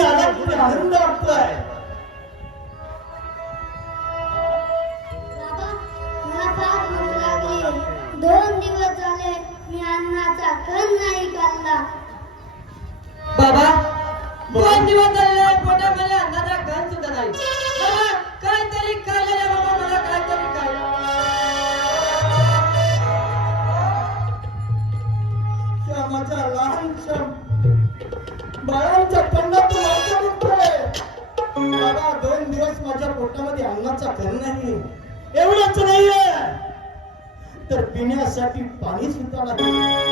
तुम्ही आला किती आनंद वाटतोय. दोन दिवस झाले मी अन्नाचा कण नाही खाल्ला. बाबा दोन दिवस पोटामध्ये अन्नाचा कण सुद्धा नाही. बाबा काहीतरी द्या बाबा मला काहीतरी श्यामाच्या लहान श्याम निघतोय बाबा दोन दिवस माझ्या पोटामध्ये अन्नाचा कण नाही एवढंच नाहीये. तर पिण्यासाठी पाणी सुद्धा नाही.